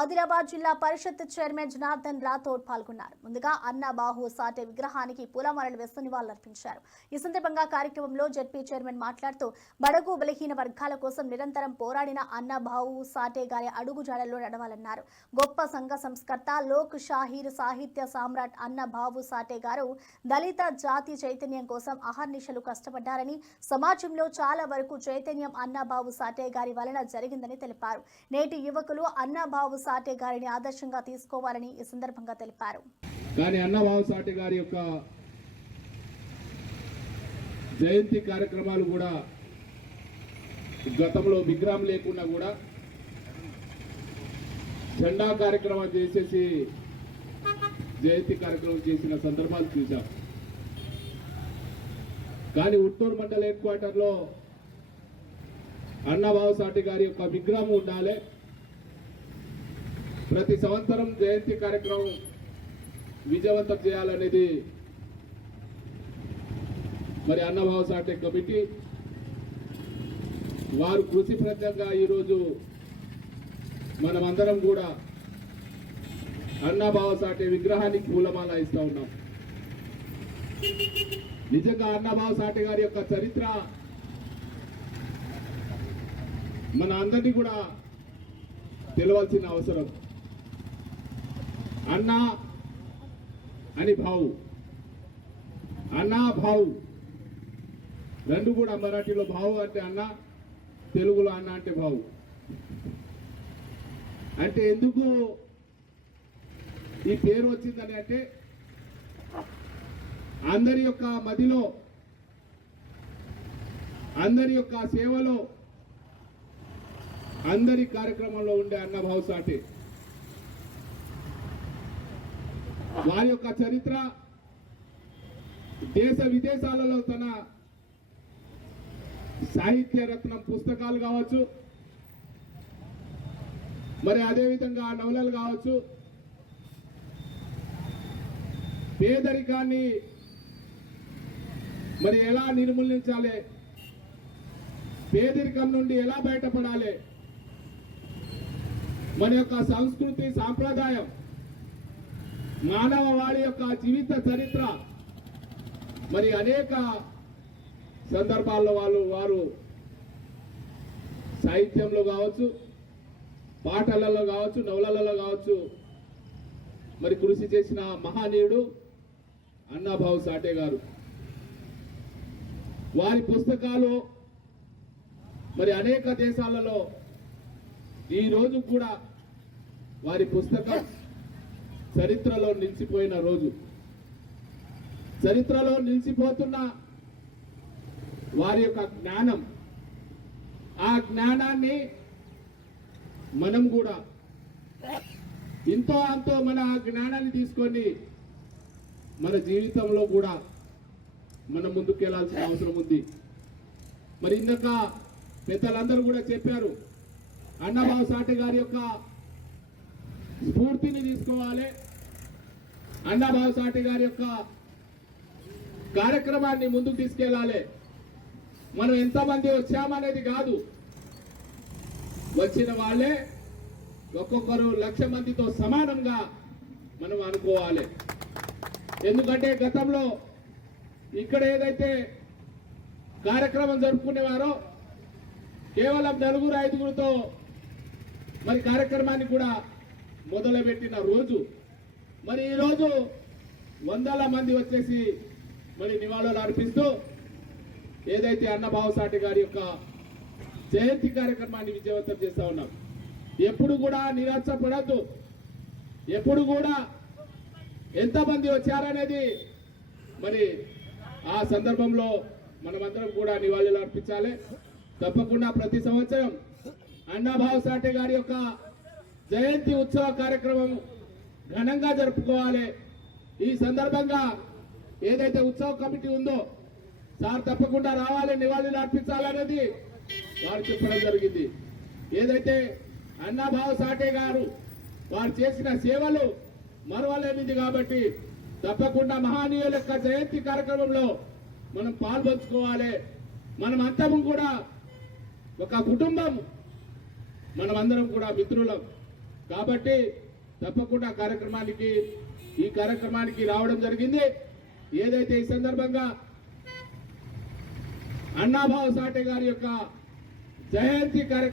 ఆదిలాబాద్ జిల్లా పరిషత్ చైర్మన్ జనార్దన్ రాథోడ్ పాల్గొన్నారు. ముందుగా అన్నబాహు సాటే విగ్రహానికి పూలమాలలు వేస్తూ నివాళులర్పించారు. ఈ సందర్భంగా కార్యక్రమంలో జెడ్పీ చైర్మన్ మాట్లాడుతూ బడుగు బలహీన వర్గాల కోసం నిరంతరం పోరాడిన అన్నబాహు సాటే గారి అడుగుజాడల్లో నడవాలన్నారు. గొప్ప సంఘ సంస్కర్త, లోక్ షాహీర్, సాహిత్య సామ్రాట్ అన్నబాహు సాటే గారు దళిత జాతి చైతన్యం కోసం అహర్నిశలు కష్టపడ్డారని, సమాజంలో చాలా వరకు చైతన్యం అన్నబాహు సాటే గారి వలన జరిగిందని తెలిపారు. నేటి యువకులు అన్నబాహు సాటే గారిని ఆదర్శంగా తీసుకోవాలని ఈ సందర్భంగా తెలిపారు. కానీ అన్నబాహు సాటే గారి యొక్క జయంతి కార్యక్రమాలు కూడా గతంలో విగ్రహం లేకుండా కూడా జెండా కార్యక్రమం చేసేసి జయంతి కార్యక్రమం చేసిన సందర్భాలు చూశాం. కానీ ఉట్టూరు మండల హెడ్ క్వార్టర్ లో అన్నబాహు సాటే గారి యొక్క విగ్రహం ఉండాలి. ప్రతి సంవత్సరం జయంతి కార్యక్రమం విజయవంతం చేయాలనేది మరి అన్నబాహు సాటే కమిటీ వారు కృషి ఫలితంగా ఈరోజు మనమందరం కూడా అన్నబాహు సాటే విగ్రహానికి పూలమాల ఇస్తా ఉన్నాం. నిజంగా అన్నబాహు సాటే గారి యొక్క చరిత్ర మన అందరినీ కూడా తెలవాల్సిన అవసరం. అన్నా అని భావు, అన్నా భావు రెండు కూడా మరాఠీలో భావు అంటే అన్న, తెలుగులో అన్న అంటే భావు. అంటే ఎందుకు ఈ పేరు వచ్చిందని అంటే అందరి యొక్క మదిలో, అందరి యొక్క సేవలో, అందరి కార్యక్రమంలో ఉండే అన్నబాహు సాటే వారి యొక్క చరిత్ర దేశ విదేశాలలో తన సాహిత్య రత్నం పుస్తకాలు కావచ్చు, మరి అదేవిధంగా నవలలు కావచ్చు, పేదరికాన్ని మరి ఎలా నిర్మూలించాలి, పేదరికం నుండి ఎలా బయటపడాలి, మన యొక్క సంస్కృతి సాంప్రదాయం, మానవవాళి యొక్క జీవిత చరిత్ర మరి అనేక సందర్భాల్లో వారు సాహిత్యంలో కావచ్చు, పాటలలో కావచ్చు, నవలలలో కావచ్చు మరి కృషి చేసిన మహానీయుడు అన్నబాహు సాటే గారు. వారి పుస్తకాలు మరి అనేక దేశాలలో ఈ రోజు కూడా వారి పుస్తకం చరిత్రలో నిలిచిపోయిన రోజు. చరిత్రలో నిలిచిపోతున్న వారి యొక్క జ్ఞానం, ఆ జ్ఞానాన్ని మనం కూడా ఇంతో అంతో మన జ్ఞానాన్ని తీసుకొని మన జీవితంలో కూడా మనం ముందుకెళ్లాల్సిన అవసరం ఉంది. మరి ఇందాక పెద్దలందరూ కూడా చెప్పారు, అన్నబాహు సాటే గారి యొక్క స్ఫూర్తిని తీసుకోవాలి, అన్నబాహు సాటే గారి యొక్క కార్యక్రమాన్ని ముందుకు తీసుకెళ్లాలి. మనం ఎంతమంది వచ్చామనేది కాదు, వచ్చిన వాళ్ళే ఒక్కొక్కరు 1,00,000 మందితో సమానంగా మనం అనుకోవాలి. ఎందుకంటే గతంలో ఇక్కడ ఏదైతే కార్యక్రమం జరుపుకునేవారో కేవలం 4-5గురితో మరి కార్యక్రమాన్ని కూడా మొదలుపెట్టిన రోజు, మరి ఈరోజు 100ల మంది వచ్చేసి మరి నివాళులు అర్పిస్తూ ఏదైతే అన్నబాహు సాటే గారి యొక్క జయంతి కార్యక్రమాన్ని విజయవంతం చేస్తా ఉన్నాం. ఎప్పుడు కూడా నిరాశపడద్దు, ఎప్పుడు కూడా ఎంతమంది వచ్చారనేది మరి ఆ సందర్భంలో మనమందరం కూడా నివాళులు అర్పించాలి. తప్పకుండా ప్రతి సంవత్సరం అన్నబాహు సాటే గారి యొక్క జయంతి ఉత్సవ కార్యక్రమం ఘనంగా జరుపుకోవాలి. ఈ సందర్భంగా ఏదైతే ఉత్సవ కమిటీ ఉందో సార్ తప్పకుండా రావాలి, నివాళులు అర్పించాలనేది వారు చెప్పడం జరిగింది. ఏదైతే అన్నబాహు సాటే గారు వారు చేసిన సేవలు మరవలేనిది కాబట్టి తప్పకుండా మహానీయుల యొక్క జయంతి కార్యక్రమంలో మనం పాల్పంచుకోవాలి. మనం అంతము కూడా ఒక కుటుంబం, మనమందరం కూడా మిత్రులం. కాబట్టి తప్పకుండా ఈ కార్యక్రమానికి రావడం జరిగింది. ఏదైతే ఈ సందర్భంగా అన్నాభావ్ సాటే గారి యొక్క జయంతి కార్యక్రమం